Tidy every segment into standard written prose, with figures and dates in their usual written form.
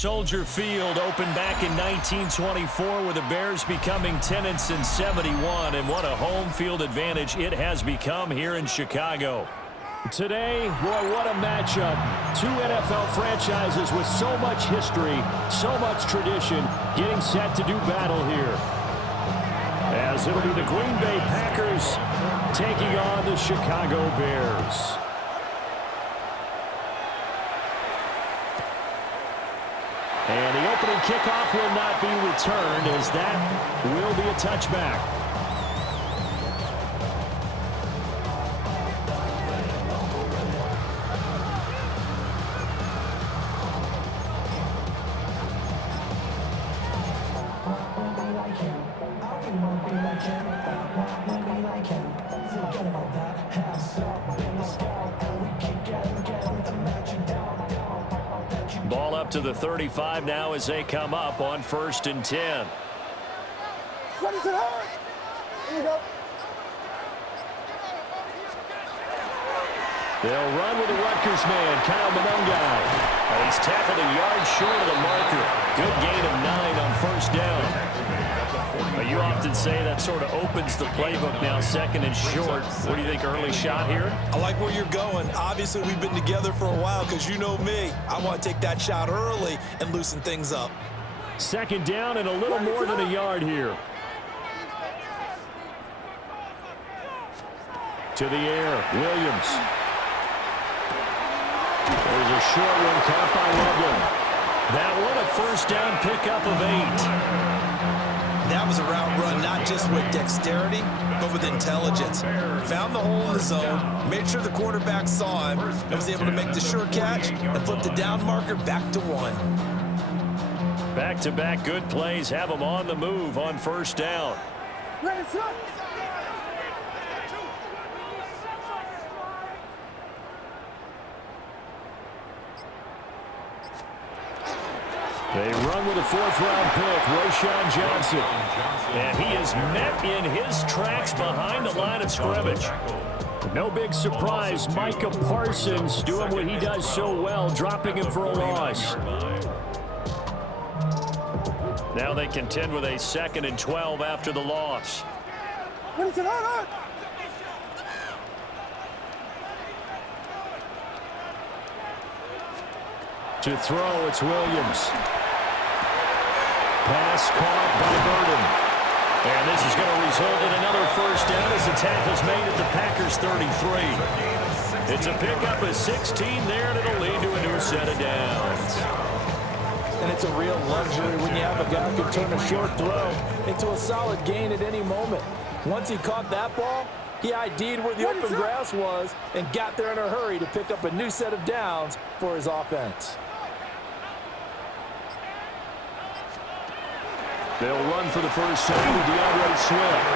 Soldier Field opened back in 1924 with the Bears becoming tenants in 71, and what a home field advantage it has become here in Chicago. Today, boy, what a matchup. Two NFL franchises with so much history, so much tradition, getting set to do battle here. As it'll be the Green Bay Packers taking on the Chicago Bears. And the opening kickoff will not be returned, as that will be a touchback. Ball up to the 35 now as they come up on 1st and 10. What is it on? Here you go. They'll run with the Rutgers man, Kyle Monungai. And he's tackled a yard short of the marker. Good gain of 9 on 1st down. But you often say that sort of opens the playbook now, 2nd and short. What do you think, early shot here? I like where you're going. Obviously, we've been together for a while because you know me. I want to take that shot early and loosen things up. 2nd down and a little more than a yard here. To the air, Williams. There's a short one caught by Logan. That one a 1st down pickup of 8. That was a route run, not just with dexterity, but with intelligence. Found the hole in the zone, made sure the quarterback saw him, and was able to make the sure catch and flip the down marker back to 1. Back-to-back good plays have them on the move on 1st down. Ready, set. They run with a 4th-round pick, Roschon Johnson. And he is met in his tracks behind the line of scrimmage. No big surprise, Micah Parsons doing what he does so well, dropping him for a loss. Now they contend with a 2nd and 12 after the loss. What is it on? To throw, it's Williams. Pass caught by Burden. And this is going to result in another 1st down as the tackle's made at the Packers' 33. It's a pickup of 16 there, and it'll lead to a new set of downs. And it's a real luxury when you have a guy who can turn a short throw into a solid gain at any moment. Once he caught that ball, he ID'd where the open grass was and got there in a hurry to pick up a new set of downs for his offense. They'll run for the 1st time with DeAndre Swift.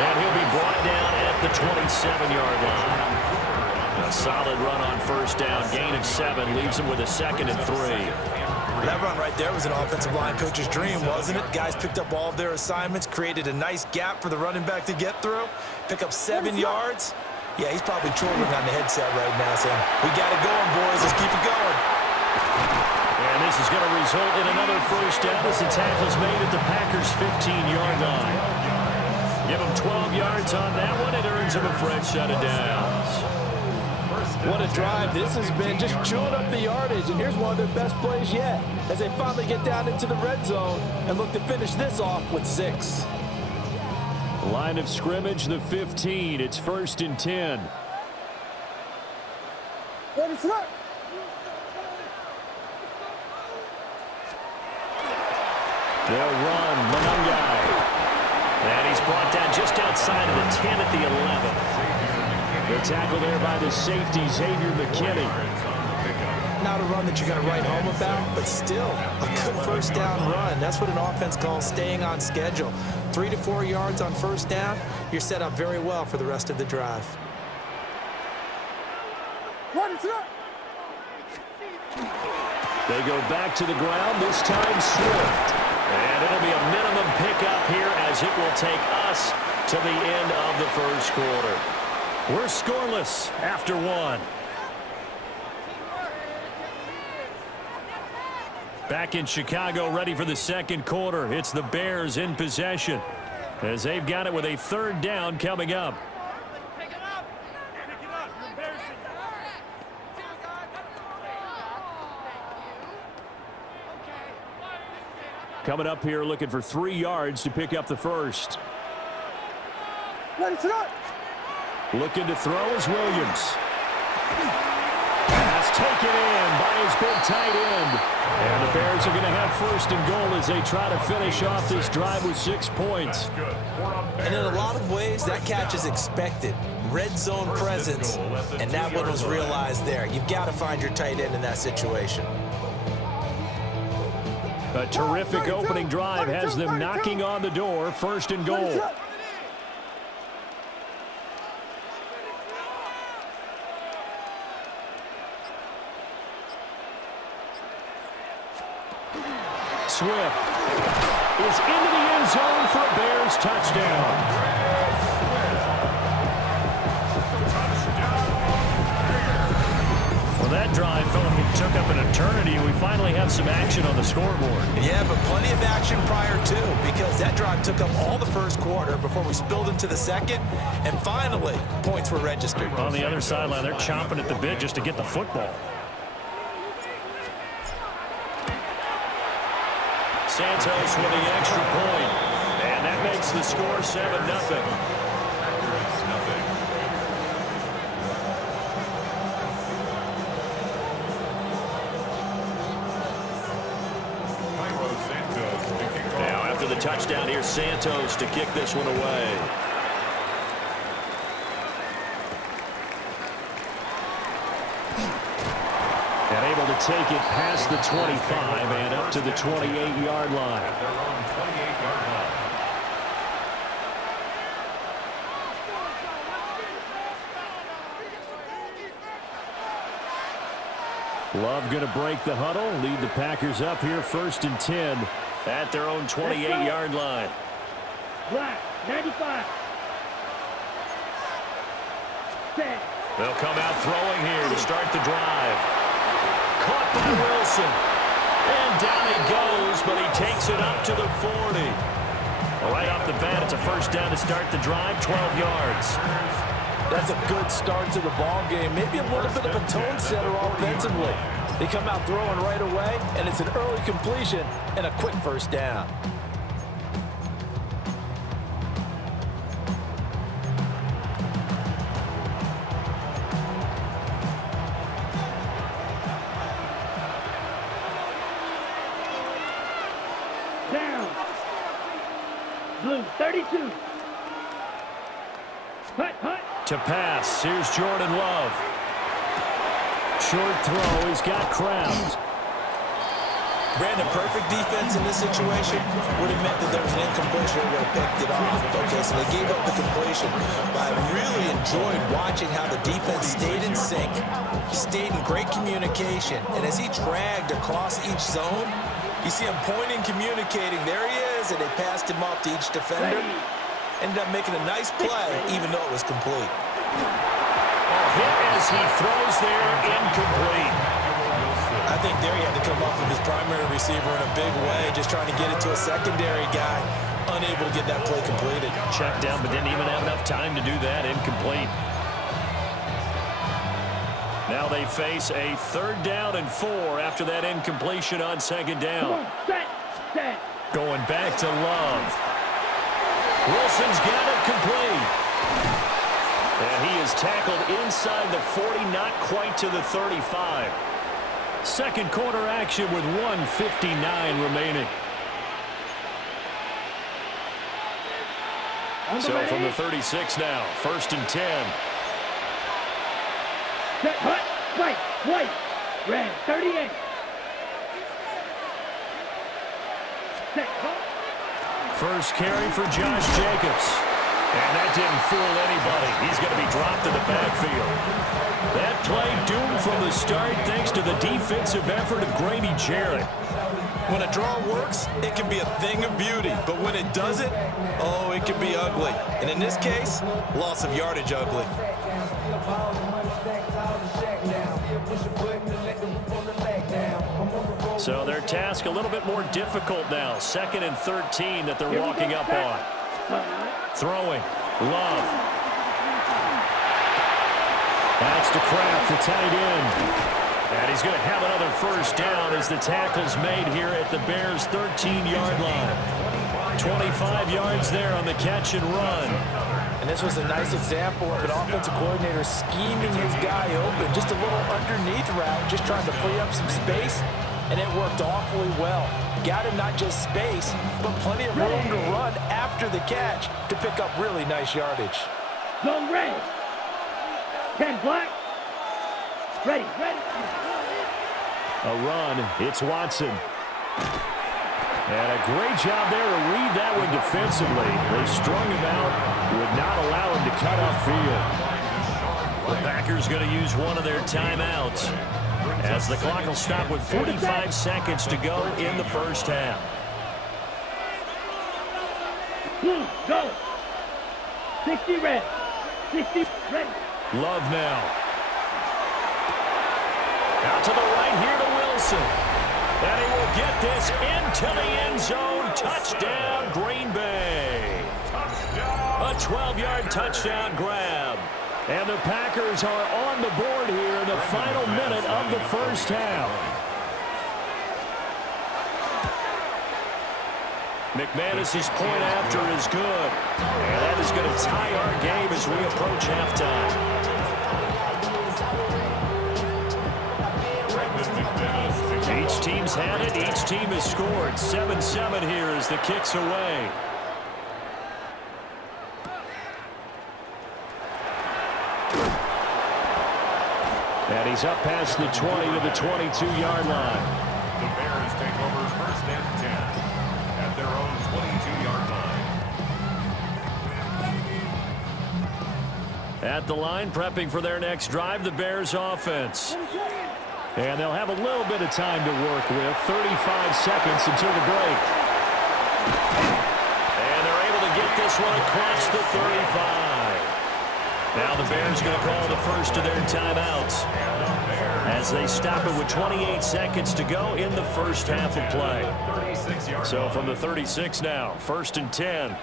And he'll be brought down at the 27-yard line. A solid run on 1st down. Gain of 7 leaves him with a 2nd and 3. That run right there was an offensive line coach's dream, wasn't it? Guys picked up all of their assignments, created a nice gap for the running back to get through, pick up 7 yards. Yeah, he's probably chortling on the headset right now saying, we got it going, boys. Let's keep it going. And this is going to result in another 1st down as the tackle's made at the Packers' 15-yard line. Give him 12 yards on that one. It earns him a fresh set of downs. What a drive this has been, just chewing up the yardage. And here's one of their best plays yet as they finally get down into the red zone and look to finish this off with 6. Line of scrimmage, the 15. It's 1st and 10. Ready, set. They'll run, Monungai. And he's brought down just outside of the 10 at the 11. The tackle there by the safety, Xavier McKinney. Not a run that you're going to write home about, but still a good 1st down run. That's what an offense calls staying on schedule. 3 to 4 yards on 1st down, you're set up very well for the rest of the drive. Ready, set. They go back to the ground, this time Swift. And it'll be a minimum pickup here as it will take us to the end of the 1st quarter. We're scoreless after 1. Back in Chicago, ready for the second quarter. It's the Bears in possession as they've got it with a third down coming up. Coming up here looking for 3 yards to pick up the first. Ready, set. Looking to throw is Williams. Pass taken in by his big tight end. And the Bears are going to have first and goal as they try to finish off this drive with 6 points. And in a lot of ways, that catch is expected. Red zone presence, and that one was realized there. You've got to find your tight end in that situation. A terrific opening drive has them knocking on the door. First and goal. Swift is into the end zone for a Bears touchdown. Well, that drive felt like it took up an eternity, and we finally have some action on the scoreboard. Yeah, but plenty of action prior to, because that drive took up all the first quarter before we spilled into the second, and finally, points were registered. On the other sideline, they're chomping at the bit just to get the football. Santos with the extra point, and that makes the score 7-0. Now after the touchdown, here's Santos to kick this one away. And able to take it past the 25 and up to the 28-yard line. Love going to break the huddle, lead the Packers up here first and 10 at their own 28-yard line. Black, 95. Set. They'll come out throwing here to start the drive. Caught by Wilson. And down he goes, but he takes it up to the 40. Well, right off the bat, it's a first down to start the drive, 12 yards. That's a good start to the ball game. Maybe a little bit of a tone setter offensively. They come out throwing right away, and it's an early completion and a quick first down. Down. Blue, 32. Hut, hut. To pass, here's Jordan Love. Short throw, he's got Kraft. Brandon, perfect defense in this situation would have meant that there was an incompletion that would have picked it off. Okay, so they gave up the completion. But I really enjoyed watching how the defense stayed in sync, stayed in great communication, and as he dragged across each zone, you see him pointing, communicating. There he is, and they passed him off to each defender. Ended up making a nice play, even though it was complete. Hit as he throws there, incomplete. I think there he had to come up with his primary receiver in a big way, just trying to get it to a secondary guy, unable to get that play completed. Checked down, but didn't even have enough time to do that. Incomplete. Now they face a 3rd down and 4 after that incompletion on 2nd down. Set, set. Going back to Love. Wilson's got it complete. And he is tackled inside the 40, not quite to the 35. Second quarter action with 1:59 remaining. So from the 36 now, 1st and 10. Set, hut, white, red, 38. Set, hut. First carry for Josh Jacobs. And that didn't fool anybody. He's going to be dropped in the backfield. That play doomed from the start thanks to the defensive effort of Grady Jarrett. When a draw works, it can be a thing of beauty. But when it doesn't, oh, it can be ugly. And in this case, loss of yardage ugly. So their task a little bit more difficult now. 2nd and 13 that they're walking up on. Throwing. Love. That's to Kraft, the tight end. And he's going to have another first down as the tackle's made here at the Bears' 13-yard line. 25 yards there on the catch and run. And this was a nice example of an offensive coordinator scheming his guy open. Just a little underneath route, just trying to free up some space, and it worked awfully well. Got him not just space, but plenty of room to run after the catch to pick up really nice yardage. Zone ready. 10 black. Ready. A run. It's Watson. And a great job there to read that one defensively. They strung him out, would not allow him to cut upfield. The Packers going to use one of their timeouts as the clock will stop with 45 seconds to go in the first half. Go. 60 red. 60 ready. Love now. Out to the right here to Wilson. And he will get this into the end zone. Touchdown, Green Bay. A 12-yard touchdown grab. And the Packers are on the board here in the final minute of the first half. McManus's point after is good. And that is going to tie our game as we approach halftime. Each team's had it. Each team has scored. 7-7 here as the kick's away. And he's up past the 20 to the 22-yard line. The Bears take over 1st and 10 at their own 22-yard line. At the line, prepping for their next drive, the Bears offense. And they'll have a little bit of time to work with. 35 seconds until the break. And they're able to get this one across the 35. Now the Bears going to call the first of their timeouts as they stop it with 28 seconds to go in the first half of play. So from the 36 now, 1st and 10.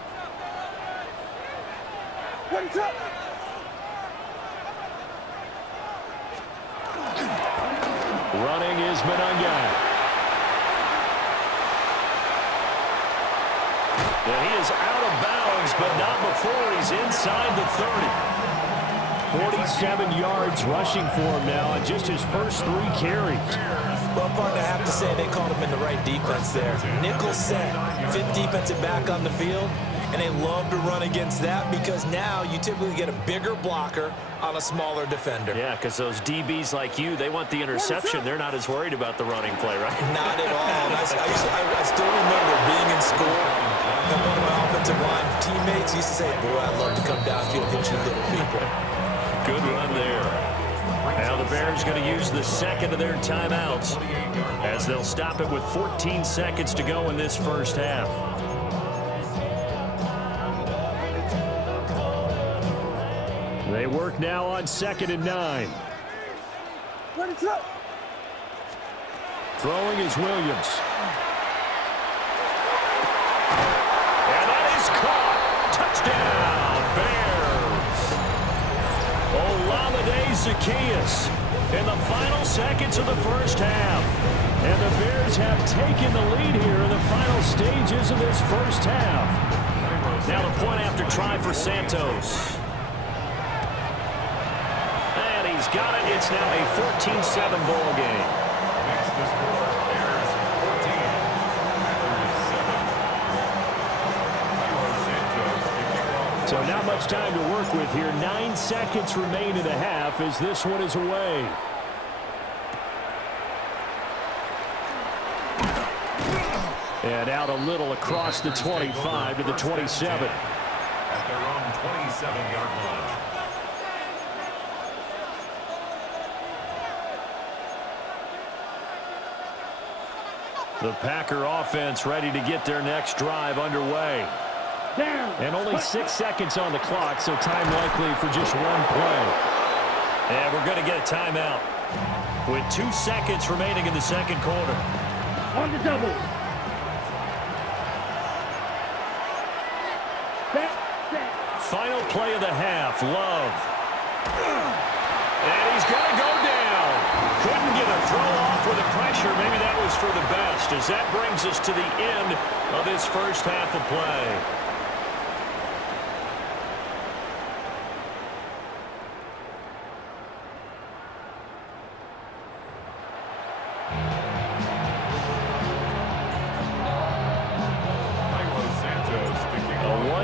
What's up? Running is Manunga. And he is out of bounds, but not before he's inside the 30. 47 yards rushing for him now on just his first 3 carries. Well, partner, I have to say they called him in the right defense there. Nickel set, 5th defensive back on the field, and they love to run against that because now you typically get a bigger blocker on a smaller defender. Yeah, because those DBs like you, they want the interception. They're not as worried about the running play, right? Not at all. And I still remember being in school, and one of my offensive line teammates used to say, boy, I love to come downfield and hit you little people. Good run there. Now the Bears going to use the second of their timeouts as they'll stop it with 14 seconds to go in this first half. They work now on 2nd and 9. What is up? Throwing is Williams. And that is caught. Touchdown, Bears. Olamide Zaccheaus in the final seconds of the first half. And the Bears have taken the lead here in the final stages of this first half. Now the point after try for Santos. And he's got it. It's now a 14-7 ball game. Makes the score Bears 14, Packers 7. So not much time to work with here. 9 seconds remain in the half as this one is away. And out a little across the 25 to the 27. At their own 27-yard line. The Packer offense ready to get their next drive underway. And only 6 seconds on the clock, so time likely for just one play. And we're going to get a timeout with 2 seconds remaining in the second quarter. On the double. Final play of the half. Love. And he's going to go down. Couldn't get a throw off with the pressure. Maybe that was for the best, as that brings us to the end of this first half of play.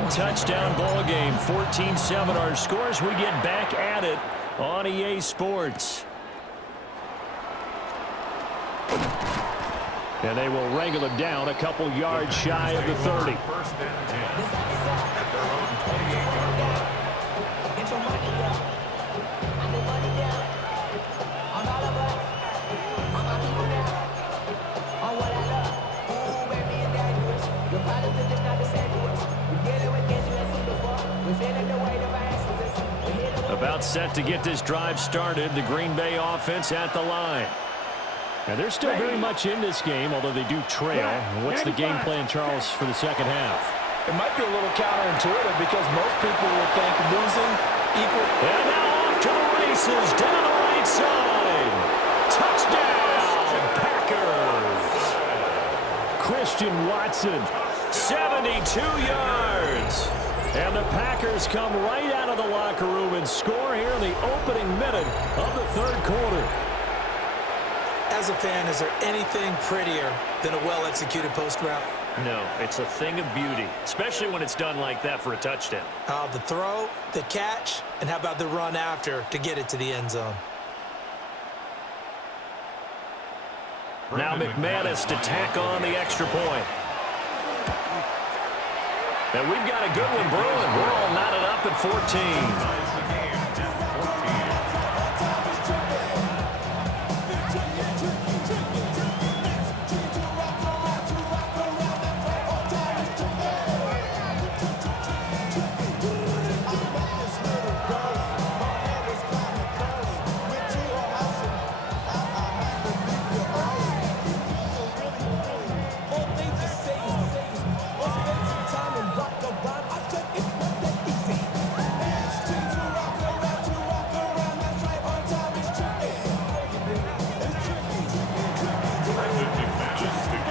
Touchdown ball game, 14-7 our scores. We get back at it on EA Sports. And they will wrangle him down a couple yards shy of the 30. First and 10 at their own 28-yard line. About set to get this drive started, the Green Bay offense at the line. And they're still very much in this game, although they do trail. What's the game plan, Charles, for the second half? It might be a little counterintuitive because most people would think losing equal. And now off to the races, down the right side. Touchdown, Packers. Christian Watson, 72 yards. And the Packers come right out of the locker room and score here in the opening minute of the third quarter. As a fan, is there anything prettier than a well-executed post route? No, it's a thing of beauty, especially when it's done like that for a touchdown. The throw, the catch, and how about the run after to get it to the end zone? Now McManus to tack on the extra point. And we've got a good one brewing. We're all knotted up at 14.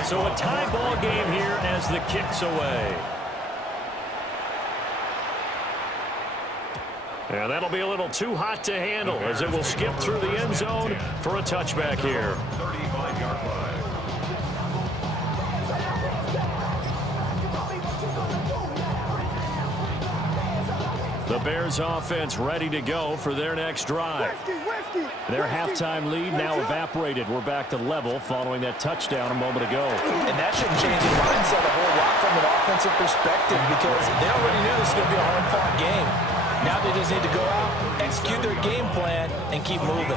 So a tie ball game here as the kick's away. And that'll be a little too hot to handle as it will skip through the end zone for a touchback here. 35-yard line. The Bears offense ready to go for their next drive. Their halftime lead now evaporated. We're back to level following that touchdown a moment ago. And that shouldn't change the mindset a whole lot from an offensive perspective because they already knew this was going to be a hard-fought game. Now they just need to go out, execute their game plan, and keep moving.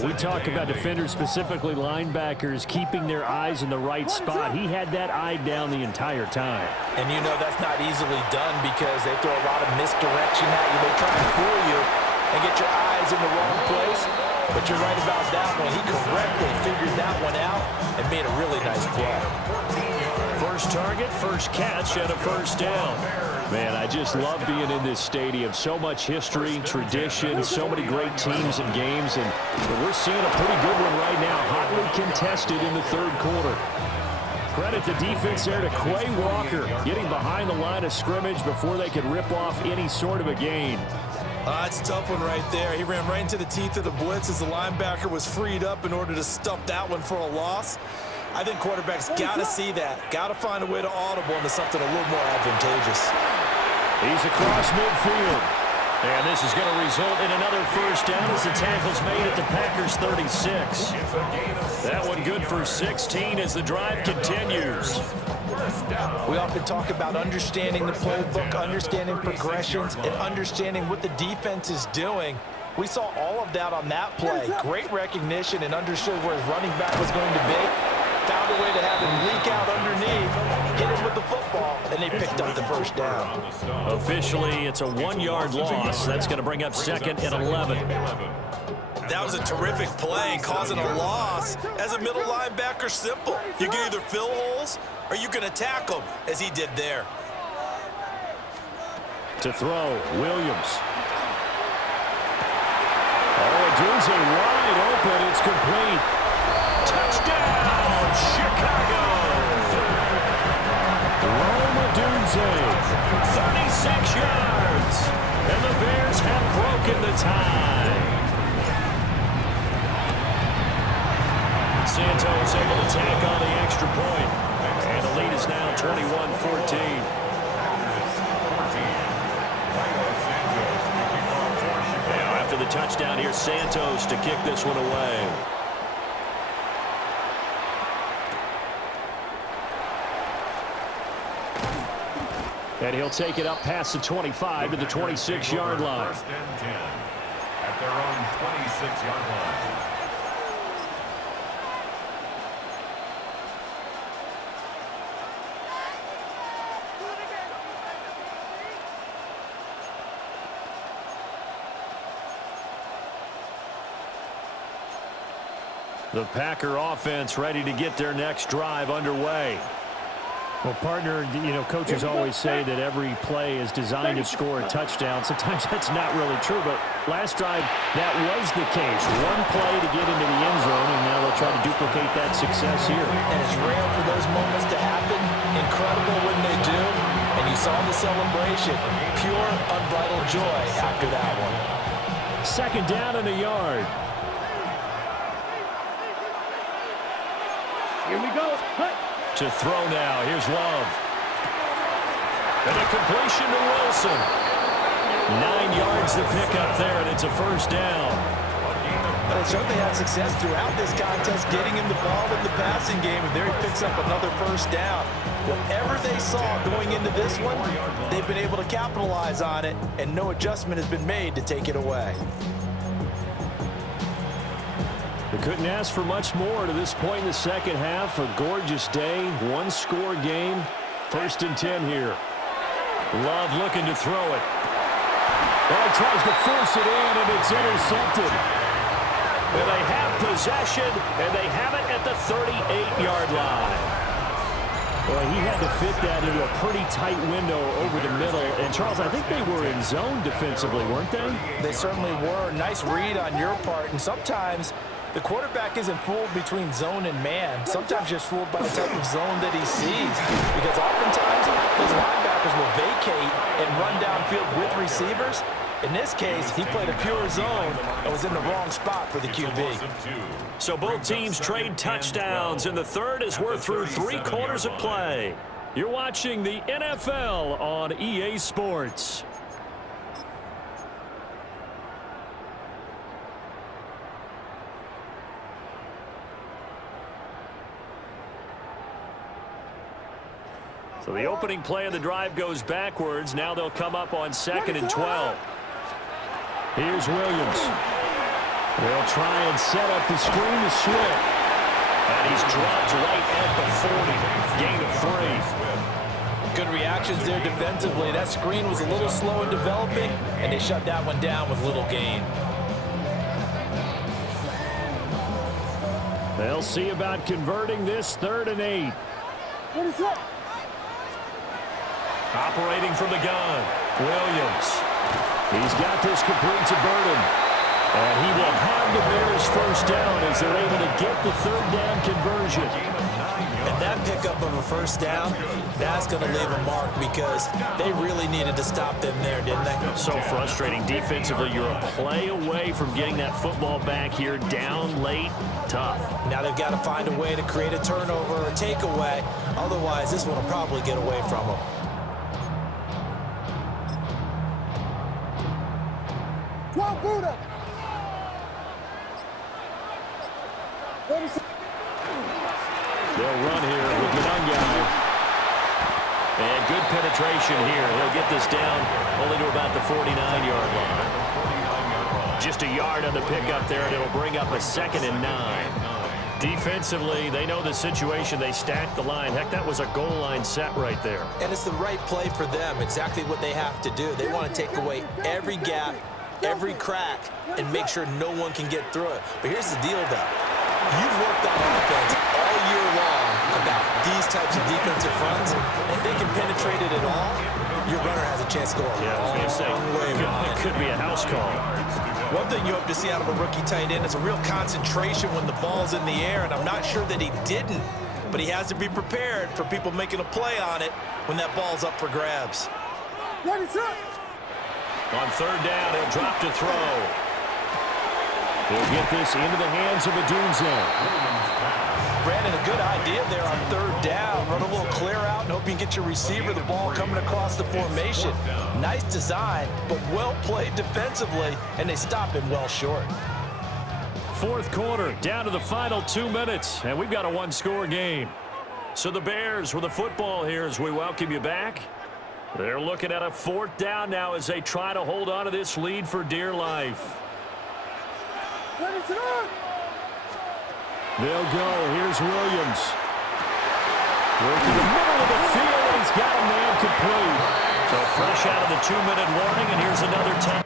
When we talk about defenders, specifically linebackers, keeping their eyes in the right spot, he had that eye down the entire time. And you know that's not easily done because they throw a lot of misdirection at you. They try to fool you and get your eyes in the wrong place. But you're right about that one. He correctly figured that one out and made a really nice play. First target, first catch, and a first down. Man, I just love being in this stadium. So much history, tradition, so many great teams and games, and we're seeing a pretty good one right now, hotly contested in the third quarter. Credit the defense there to Quay Walker, getting behind the line of scrimmage before they could rip off any sort of a gain. That's a tough one right there. He ran right into the teeth of the blitz as the linebacker was freed up in order to stuff that one for a loss. I think quarterbacks got to see that. Got to find a way to audible into something a little more advantageous. He's across midfield. And this is going to result in another first down as the tackle's made at the Packers 36. That one good for 16 as the drive continues. We often talk about understanding the playbook, understanding progressions, and understanding what the defense is doing. We saw all of that on that play. Great recognition and understood where his running back was going to be. Found a way to have him leak out underneath, hit him with the football, and they picked up the first down. Officially, it's a 1-yard loss. That's going to bring up second and 11. That was a terrific play, causing a loss. As a middle linebacker, simple. You can either fill holes or you can attack them, as he did there. To throw, Williams. Odunze wide open. It's complete. Touchdown, Chicago. Odunze, 36 yards. And the Bears have broken the tie. Santos able to tack on the extra point. And the lead is now 21-14. After the touchdown, here's Santos to kick this one away. And he'll take it up past the 25 to the 26-yard line. First and 10 at their own 26-yard line. The Packer offense ready to get their next drive underway. Well, partner, coaches always say that every play is designed to score a touchdown. Sometimes that's not really true, but last drive, that was the case. One play to get into the end zone, and now they'll try to duplicate that success here. And it's rare for those moments to happen. Incredible when they do. And you saw the celebration. Pure, unbridled joy after that one. Second down and a yard. Here we go. Cut. To throw now. Here's Love. And a completion to Wilson. 9 yards to pick up there, and it's a first down. They certainly had success throughout this contest, getting him the ball in the passing game, and there he picks up another first down. Whatever they saw going into this one, they've been able to capitalize on it, and no adjustment has been made to take it away. They couldn't ask for much more to this point in the second half. A gorgeous day, one-score game. First and 10 here. Love looking to throw it. Oh, he tries to force it in, and it's intercepted. And they have possession, and they have it at the 38-yard line. Well, he had to fit that into a pretty tight window over the middle. And, Charles, I think they were in zone defensively, weren't they? They certainly were. Nice read on your part. And sometimes the quarterback isn't fooled between zone and man. Sometimes just fooled by the type of zone that he sees. Because oftentimes, his linebackers will vacate and run downfield with receivers. In this case, he played a pure zone and was in the wrong spot for the QB. So both teams trade touchdowns, and the third as we're through 3 quarters of play. You're watching the NFL on EA Sports. So the opening play of the drive goes backwards. Now they'll come up on 2nd and 12. Here's Williams. They'll try and set up the screen to Swift. And he's dropped right at the 40. Gain of 3. Good reactions there defensively. That screen was a little slow in developing, and they shut that one down with little gain. They'll see about converting this 3rd and 8. What is that? Operating from the gun, Williams. He's got this complete to Burton. And he will have the Bears first down as they're able to get the 3rd down conversion. And that pickup of a first down, that's going to leave a mark because they really needed to stop them there, didn't they? So frustrating. Defensively, you're a play away from getting that football back here down late. Tough. Now they've got to find a way to create a turnover or a takeaway. Otherwise, this one will probably get away from them. Wow, Buddha. They'll run here with Manungai. And good penetration here. He'll get this down only to about the 49-yard line. Just a yard on the pickup there, and it'll bring up a 2nd and 9. Defensively, they know the situation. They stacked the line. Heck, that was a goal line set right there. And it's the right play for them, exactly what they have to do. They want to take away every gap every crack and make sure no one can get through it. But here's the deal, though. You've worked on offense all year long about these types of defensive fronts. If they can penetrate it at all, your runner has a chance to go a long way. It could be a house call. One thing you hope to see out of a rookie tight end is a real concentration when the ball's in the air, and I'm not sure that he didn't, but he has to be prepared for people making a play on it when that ball's up for grabs. Ready, set. On third down, he'll drop to throw. He'll get this into the hands of Adunze. Brandon, a good idea there on third down. Run a little clear out and hope you can get your receiver the ball coming across the formation. Nice design, but well played defensively, and they stop him well short. Fourth quarter, down to the final 2 minutes, and we've got a one-score game. So the Bears with the football here as we welcome you back. They're looking at a fourth down now as they try to hold on to this lead for dear life. Ready, set. They'll go. Here's Williams. Working the middle of the field, and he's got a man complete. So fresh out of the 2-minute warning, and here's another 10